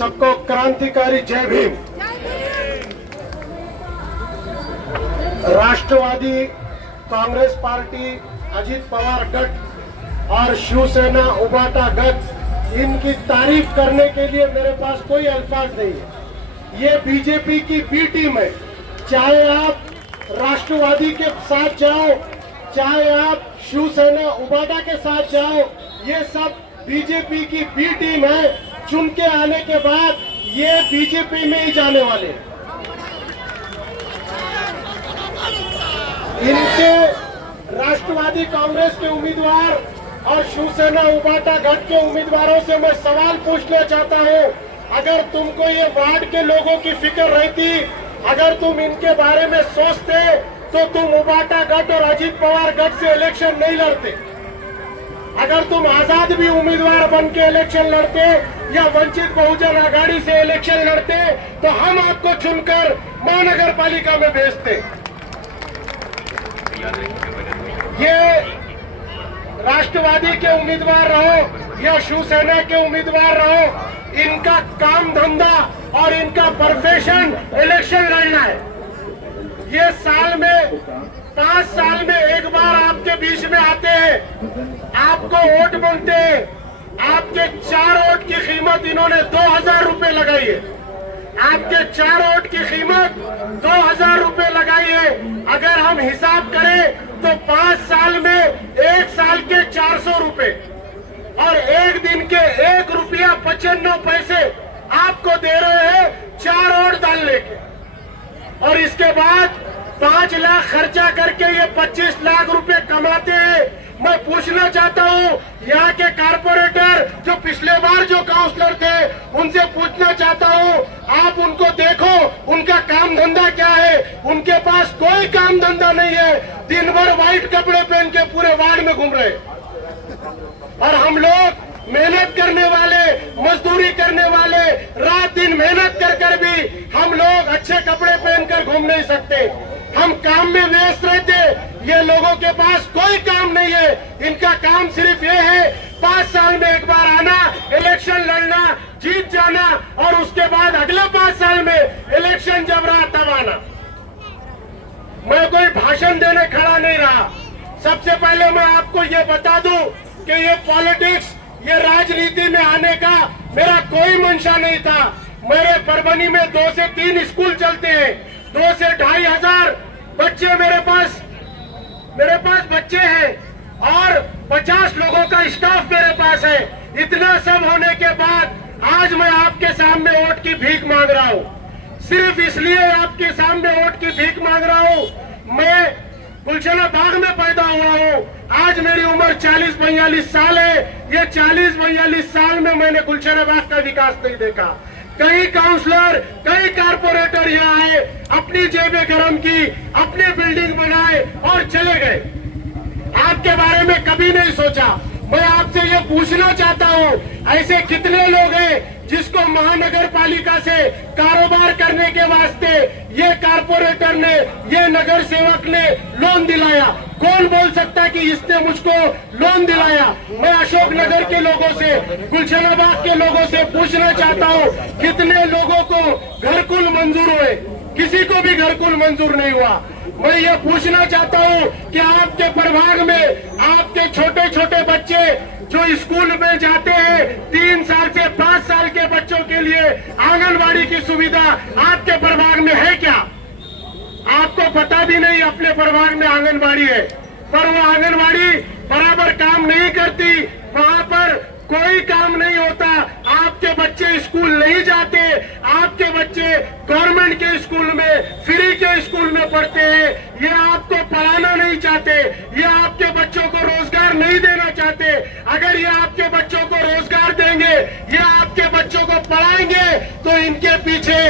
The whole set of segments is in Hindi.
सबको क्रांतिकारी जय भीम। राष्ट्रवादी कांग्रेस पार्टी, अजित पवार गठ और शिवसेना उबाटा गठ, इनकी तारीफ करने के लिए मेरे पास कोई अल्फाज नहीं है। ये बीजेपी की बी टीम है। चाहे आप राष्ट्रवादी के साथ जाओ, चाहे आप शिवसेना उबाटा के साथ जाओ, ये सब बीजेपी की बी टीम है। चुन के आने के बाद ये बीजेपी में ही जाने वाले हैं। इनके राष्ट्रवादी कांग्रेस के उम्मीदवार और शिवसेना उबाटा गठ के उम्मीदवारों से मैं सवाल पूछना चाहता हूं, अगर तुमको ये वार्ड के लोगों की फिक्र रहती, अगर तुम इनके बारे में सोचते, तो तुम उबाटा गठ और अजित पवार गठ से इलेक्शन नहीं लड़ते। अगर तुम आजाद भी उम्मीदवार बन के इलेक्शन लड़ते या वंचित बहुजन आघाड़ी से इलेक्शन लड़ते, तो हम आपको चुनकर महानगर पालिका में भेजते। ये राष्ट्रवादी के उम्मीदवार रहो या शिवसेना के उम्मीदवार रहो, इनका काम धंधा और इनका प्रोफेशन इलेक्शन लड़ना है। ये साल में 5 साल में एक बार आपके बीच में आते हैं, आपको वोट मांगते हैं। आपके 4 वोट की कीमत इन्होंने 2000 रुपए लगाई है। आपके 4 वोट की कीमत 2000 रुपए लगाई है। अगर हम हिसाब करें तो 5 साल में 1 साल के 400 रुपए और एक दिन के 1 रुपया 95 पैसे आपको दे रहे हैं 4 वोट डालने के। और इसके बाद 5 लाख खर्चा करके ये 25 लाख रुपए कमाते हैं। मैं पूछना चाहता हूँ, यहाँ के कारपोरेटर जो पिछले बार जो काउंसलर थे, उनसे पूछना चाहता हूँ, आप उनको देखो, उनका काम धंधा क्या है? उनके पास कोई काम धंधा नहीं है। दिन भर व्हाइट कपड़े पहन के पूरे वार्ड में घूम रहे। और हम लोग मेहनत करने वाले, मजदूरी करने वाले, रात दिन मेहनत कर भी हम लोग अच्छे कपड़े पहनकर घूम नहीं सकते। हम काम में व्यस्त रहते। ये लोगों के पास कोई काम नहीं है। इनका काम सिर्फ ये है, 5 साल में एक बार आना, इलेक्शन लड़ना, जीत जाना और उसके बाद अगले 5 साल में इलेक्शन जब रहा तब आना। मैं कोई भाषण देने खड़ा नहीं रहा। सबसे पहले मैं आपको ये बता दूं कि ये पॉलिटिक्स, ये राजनीति में आने का मेरा कोई मंशा नहीं था। मेरे परभनी में 2 से 3 स्कूल चलते हैं, 2 से 2500 बच्चे मेरे पास बच्चे हैं और 50 लोगों का स्टाफ मेरे पास है। इतना सब होने के बाद आज मैं आपके सामने वोट की भीख मांग रहा हूँ। सिर्फ इसलिए आपके सामने वोट की भीख मांग रहा हूँ, मैं गुलशना बाग में पैदा हुआ हूँ। आज मेरी उम्र 40-42 साल है। ये 40-42 साल में मैंने गुलशना बाग का विकास नहीं देखा। कई काउंसलर, कई कारपोरेटर यहाँ आए, अपनी जेबें गरम की, अपनी बिल्डिंग बनाए और चले गए। आपके बारे में कभी नहीं सोचा। मैं आपसे ये पूछना चाहता हूँ, ऐसे कितने लोग हैं जिसको महानगर पालिका से कारोबार करने के वास्ते ये कारपोरेटर ने, ये नगर सेवक ने लोन दिलाया? कौन बोल सकता है कि इसने मुझको लोन दिलाया? मैं अशोक नगर के लोगों से, गुलशना बाग के लोगों से पूछना चाहता हूँ, कितने लोगों को घरकुल मंजूर हुए? किसी को भी घरकुल मंजूर नहीं हुआ। मैं ये पूछना चाहता हूँ कि आपके प्रभाग में आपके छोटे छोटे बच्चे जो स्कूल में जाते हैं, 3 साल से 5 साल के बच्चों के लिए आंगनबाड़ी की सुविधा आपके प्रभाग में है क्या? आपको पता भी नहीं अपने प्रभाग में आंगनबाड़ी है, पर वो आंगनबाड़ी बराबर काम नहीं करती। वहाँ पर कोई काम नहीं होता। आपके बच्चे स्कूल नहीं जाते। आपके बच्चे गवर्नमेंट के स्कूल में, फ्री के स्कूल में पढ़ते हैं। ये आपको पढ़ाना नहीं चाहते। ये आपके बच्चों को रोजगार नहीं देना चाहते। अगर ये आपके बच्चों को रोजगार देंगे, ये आपके बच्चों को पढ़ाएंगे, तो इनके पीछे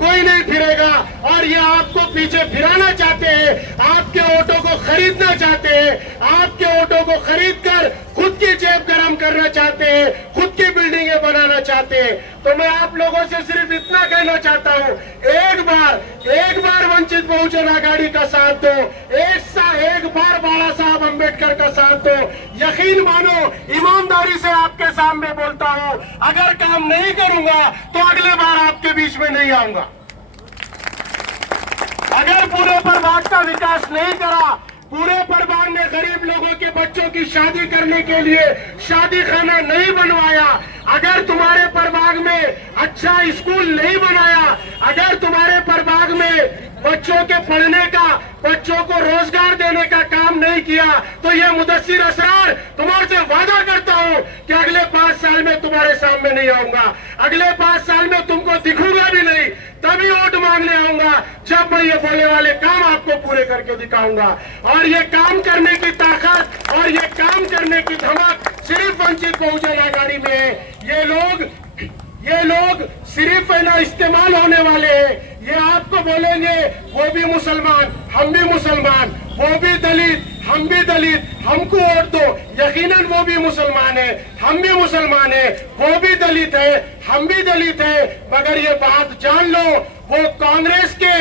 कोई नहीं फिरेगा। और ये आपको पीछे फिराना चाहते हैं, आपके वोटों को खरीदना चाहते हैं, आपके वोटों को खरीद कर खुद की जेब गरम करना चाहते हैं, खुद खुद की बिल्डिंगें बनाना चाहते हैं। तो मैं आप लोगों से सिर्फ इतना कहना चाहता हूं, एक बार वंचित बहुजन आघाड़ी का साथ दो, एक बार बाला साहब अंबेडकर का साथ दो। यकीन मानो, ईमानदारी से आपके सामने बोलता हूं, अगर काम नहीं करूंगा तो अगले बार आपके बीच में नहीं आऊंगा। अगर पूरे प्रभाग का विकास नहीं करा, पूरे प्रभाग में गरीब लोगों के बच्चों की शादी करने के लिए शादी खाना नहीं बनवाया, अगर तुम्हारे प्रभाग में अच्छा स्कूल नहीं बनाया, अगर तुम्हारे प्रभाग में बच्चों के पढ़ने का, बच्चों को रोजगार देने का काम नहीं किया, तो ये मुदस्सिर असरार तुम्हारे से वादा करता हूं कि अगले 5 साल में तुम्हारे सामने नहीं आऊंगा। अगले 5 साल में तुमको दिखूंगा भी नहीं, तभी वोट मांगने आऊंगा जब मैं ये बोलने वाले काम आपको पूरे करके दिखाऊंगा। और ये काम करने की ताकत और ये काम करने की धमक सिर्फ वंचित बहुजन आघाड़ी में है। ये लोग सिर्फ है ना इस्तेमाल होने वाले हैं। ये आपको बोलेंगे वो भी मुसलमान, हम भी मुसलमान, वो भी दलित, हम भी दलित, हमको वोट दो। यकीनन वो भी मुसलमान है, हम भी मुसलमान है, वो भी दलित है, हम भी दलित है। मगर ये बात जान लो, वो कांग्रेस के,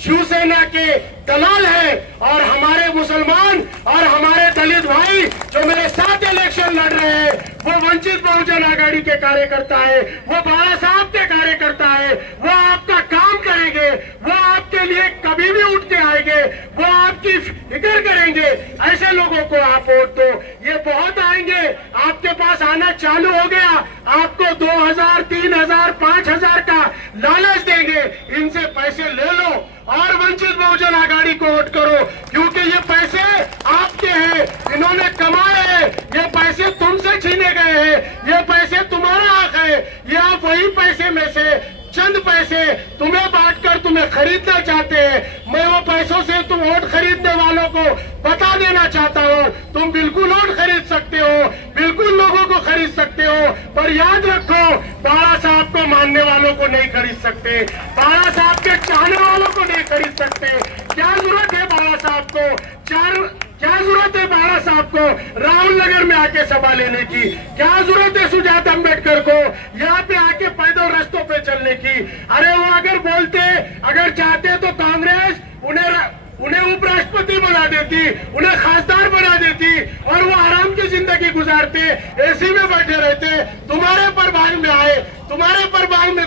शिवसेना के दलाल है, और हमारे मुसलमान और हमारे दलित भाई जो मेरे साथ इलेक्शन लड़ रहे हैं, वो वंचित बहुजन आघाड़ी के कार्यकर्ता है, वो बाला साहब के कार्यकर्ता है। वो आपका काम करेंगे, वो आपके लिए कभी भी उठ के आएंगे, वो आपकी फिक्र करेंगे। ऐसे लोगों को आप वोट दो। ये बहुत आएंगे, आपके पास आना चालू हो गया, आपको 2000, 3000, 5000 का लालच देंगे, इनसे पैसे ले लो और वंचित बहुजन आघाड़ी को वोट करो, क्योंकि ये पैसे आपके हैं, इन्होंने कमाए हैं, ये पैसे तुमसे छीने गए हैं, ये पैसे तुम्हारा हक है। ये आप वही पैसे में से चंद पैसे तुम्हें बांटकर तुम्हें खरीदना चाहते हैं। मैं वो पैसों से तुम वोट खरीदने वालों को बता देना चाहता हूँ, तुम बिल्कुल वोट खरीद सकते हो, बिल्कुल लोगों को खरीद सकते हो, पर याद रखो, बाला साहब को मानने वालों को नहीं खरीद सकते, बाला साहब के चाहने वालों को नहीं खरीद सकते। क्या जरूरत है बाला साहब को, क्या जरूरत है बाला साहब को राहुल नगर में आके सभा लेने की? क्या जरूरत है सुजात अम्बेडकर को यहाँ पे आके पैदल रास्तों पे चलने की? अरे वो अगर बोलते, अगर चाहते तो कांग्रेस उन्हें उपराष्ट्रपति बना देती, उन्हें खासदार बना देती, और वो आराम की जिंदगी गुजारते, एसी में बैठे रहते, तुम्हारे प्रभाग में आए, तुम्हारे प्रभाग में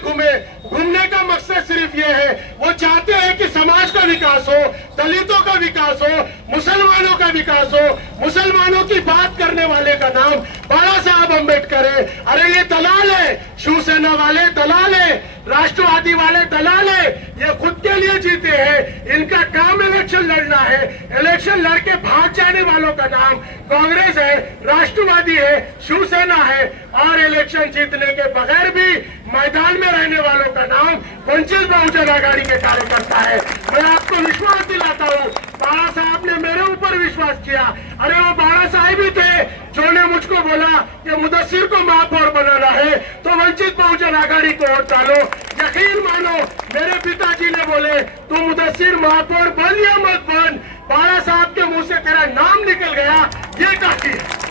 घूमने का मकसद सिर्फ ये है, वो चाहते हैं कि समाज का विकास हो, दलितों का विकास हो, मुसलमानों का विकास हो। मुसलमानों की बात करने वाले का नाम बाला साहब अंबेडकर है। अरे ये दलाल है, शिवसेना वाले दलाल है, राष्ट्रवादी वाले दलाल है, ये खुद के लिए जीते हैं, इनका काम इलेक्शन लड़ना है। इलेक्शन लड़के भाग जाने वालों का नाम कांग्रेस है, राष्ट्रवादी है, शिवसेना है, और इलेक्शन जीतने के बगैर भी मैदान में रहने वालों का नाम वंचित बहुजन आघाड़ी के कार्यकर्ता है। मैं आपको विश्वास दिलाता हूँ, बाला साहब ने मेरे ऊपर विश्वास किया। अरे वो बाला साहब ही थे जो ने मुझको बोला कि मुदस्सिर को महापौर बनाना है तो वंचित बहुजन आघाड़ी को वोट डालो। यकीन मानो, मेरे पिताजी ने बोले तू मुदस्सिर महापौर बन या मत बन, बाला साहब के मुंह से तेरा नाम निकल गया, ये काफी है।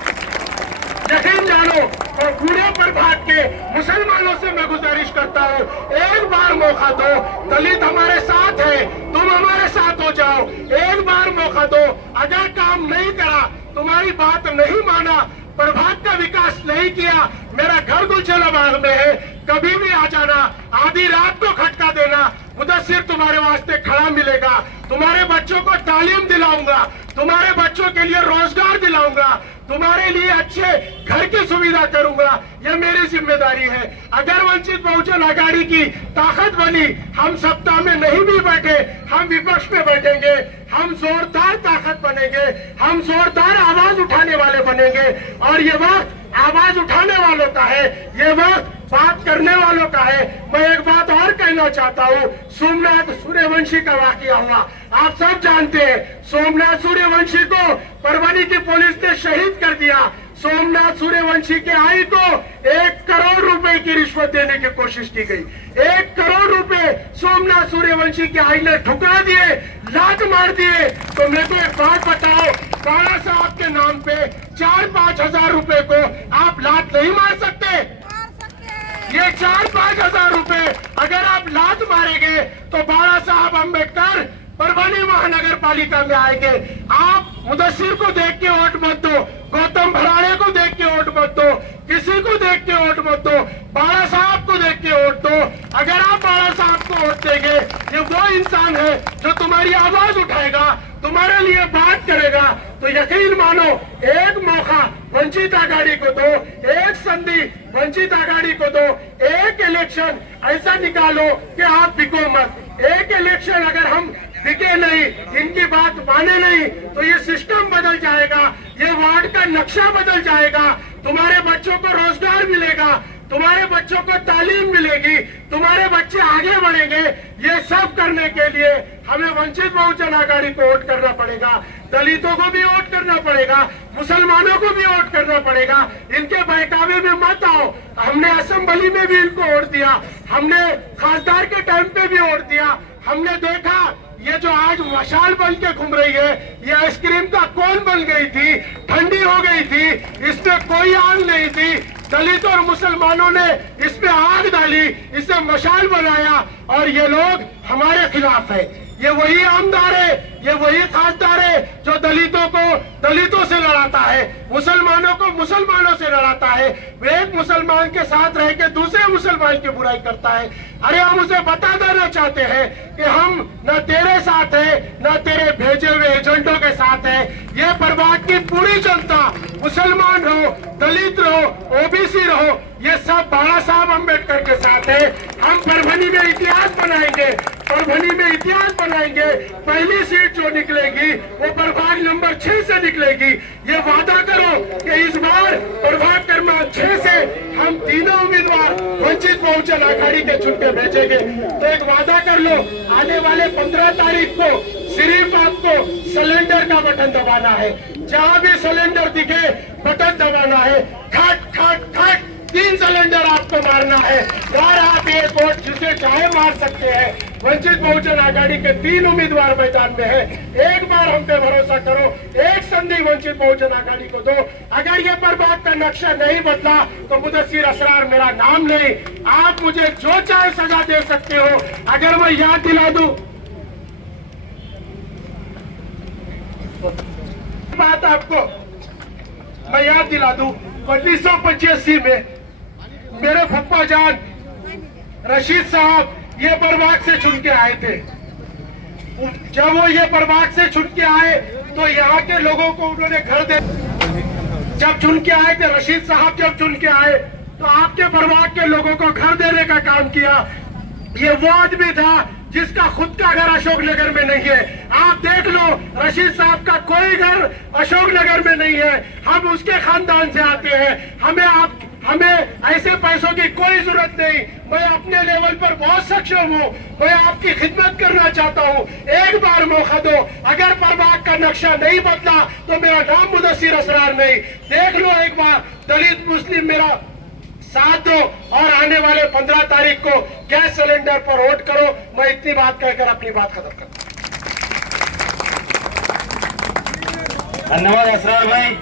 यकीन जानो, और पूरे प्रभाग के मुसलमानों से मैं गुजारिश करता हूँ, एक बार मौका दो, दलित हमारे साथ है, तुम हमारे साथ हो जाओ, एक बार मौका दो। अगर काम नहीं करा, तुम्हारी बात नहीं माना, प्रभाग का विकास नहीं किया, मेरा घर गुलशनबाग में है, कभी भी आ जाना, आधी रात को खटका देना, मुदस्सिर तुम्हारे वास्ते खड़ा मिलेगा, तुम्हारे बच्चों को तालीम दिलाऊंगा, तुम्हारे बच्चों के लिए रोजगार दिलाऊंगा, तुम्हारे लिए अच्छे घर की सुविधा करूंगा, ये मेरी जिम्मेदारी है। अगर वंचित बहुजन आघाड़ी की ताकत बनी, हम सत्ता में नहीं भी बैठे, हम विपक्ष में बैठेंगे, हम जोरदार ताकत बनेंगे, हम जोरदार आवाज उठाने वाले बनेंगे। और ये वक्त आवाज उठाने वालों का है, ये वक्त बात करने वालों का है। मैं एक बात और कहना चाहता हूँ, सोमनाथ सूर्यवंशी का वाकया हुआ, आप सब जानते हैं। सोमनाथ सूर्यवंशी को परभनी की पुलिस ने शहीद कर दिया। सोमनाथ सूर्यवंशी के आई को 1 करोड़ रुपए की रिश्वत देने की कोशिश की गई। 1 करोड़ रुपए सोमनाथ सूर्यवंशी के आई ने ठुकरा दिए, लात मार दिए। तो मेरे को एक बात बताओ, बाला साहब के नाम पे 4-5 हजार रुपए को आप लात नहीं मार सकते। ये 4-5 हजार रुपए अगर आप लात मारेंगे तो बाला साहब अम्बेडकर परभनी महानगर पालिका में आएंगे। आप मुदस्सिर को देख के वोट मत दो, गौतम भराड़े को देख के वोट मत दो, किसी को देख के वोट मत दो, बाला साहब को देख के वोट दो। अगर आप बाला साहब को वोट देंगे, ये वो इंसान है जो तुम्हारी आवाज उठाएगा, तुम्हारे लिए बात करेगा। तो यकीन मानो, एक मौका वंचित आघाड़ी को दो, एक संधि वंचित आघाड़ी को दो, एक इलेक्शन ऐसा निकालो कि आप बिको मत। एक इलेक्शन अगर हम बिके नहीं, इनकी बात माने नहीं, तो ये सिस्टम बदल जाएगा, ये वार्ड का नक्शा बदल जाएगा, तुम्हारे बच्चों को रोजगार मिलेगा, तुम्हारे बच्चों को तालीम मिलेगी, तुम्हारे बच्चे आगे बढ़ेंगे। ये सब करने के लिए हमें वंचित बहुजन आघाड़ी को वोट करना पड़ेगा, दलितों को भी वोट करना पड़ेगा, मुसलमानों को भी वोट करना पड़ेगा। इनके बहकावे में मत आओ। हमने असेंबली में भी इनको वोट दिया, हमने खासदार के टाइम पे भी वोट दिया। हमने देखा ये जो आज मशाल बन के घूम रही है, ये आइसक्रीम का कोन बन गई थी, ठंडी हो गई थी, इसमें कोई आग नहीं थी। दलित और मुसलमानों ने इसमें आग डाली, इसे मशाल बनाया, और ये लोग हमारे खिलाफ है। ये वही आमदार है, ये वही खासदार है जो दलितों को दलितों से लड़ाता है, मुसलमानों को मुसलमानों से लड़ाता है। वे एक मुसलमान के साथ रह के दूसरे मुसलमान की बुराई करता है। अरे हम उसे बता देना चाहते हैं कि हम न तेरे साथ है, न तेरे भेजे हुए एजेंटों के साथ है। ये प्रभाग की पूरी जनता, मुसलमान रहो, दलित रहो, ओबीसी रहो, ये सब बाला साहब अम्बेडकर के साथ है। हम परभनी में इतिहास बनाएंगे, परभनी में इतिहास बनाएंगे। पहली सीट जो निकलेगी वो प्रभाग नंबर 6 से निकलेगी। ये वादा करो कि इस बार प्रभाग क्रमांक 6 से हम तीनों उम्मीदवार वंचित बहुजन आघाड़ी के चुन के भेजेंगे। तो एक वादा कर लो, आने वाले 15 तारीख को सिर्फ आपको सिलेंडर का बटन दबाना है। जहां भी सिलेंडर दिखे बटन दबाना है, खट खट खट 3 सिलेंडर आपको मारना है। और आप एक वोट जिसे चाहे मार सकते हैं। वंचित बहुजन आघाड़ी के 3 उम्मीदवार मैदान में है। एक बार हम पे भरोसा करो, एक संधि वंचित बहुजन आघाड़ी को दो। अगर ये प्रभाग का नक्शा नहीं बदला तो मुदस्सिर असरार मेरा नाम नहीं। आप मुझे जो चाहे सजा दे सकते हो। अगर मैं याद दिला दूं बात आपको, मैं याद दिला दूं 1985 में मेरे फप्पा जान रशीद साहब ये प्रभाग से चुन के आए थे। जब वो ये प्रभाग से चुन के आए तो यहाँ के लोगों को उन्होंने घर दे, जब चुन के आए थे रशीद साहब, जब चुन के आए तो आपके प्रभाग के लोगों को घर देने का काम किया। ये वो आदमी था जिसका खुद का घर अशोकनगर में नहीं है। आप देख लो, रशीद साहब का कोई घर अशोकनगर में नहीं है। हम उसके खानदान से आते हैं। हमें ऐसे पैसों की कोई जरूरत नहीं। मैं अपने लेवल पर बहुत सक्षम हूँ। मैं आपकी खिदमत करना चाहता हूँ। एक बार मौका दो। अगर प्रभाग का नक्शा नहीं बदला तो मेरा नाम मुदस्सिर असरार नहीं। देख लो एक बार, दलित मुस्लिम मेरा साथ दो और आने वाले 15 तारीख को गैस सिलेंडर पर वोट करो। मैं इतनी बात कहकर अपनी बात खत्म करता हूं। धन्यवाद असरार भाई।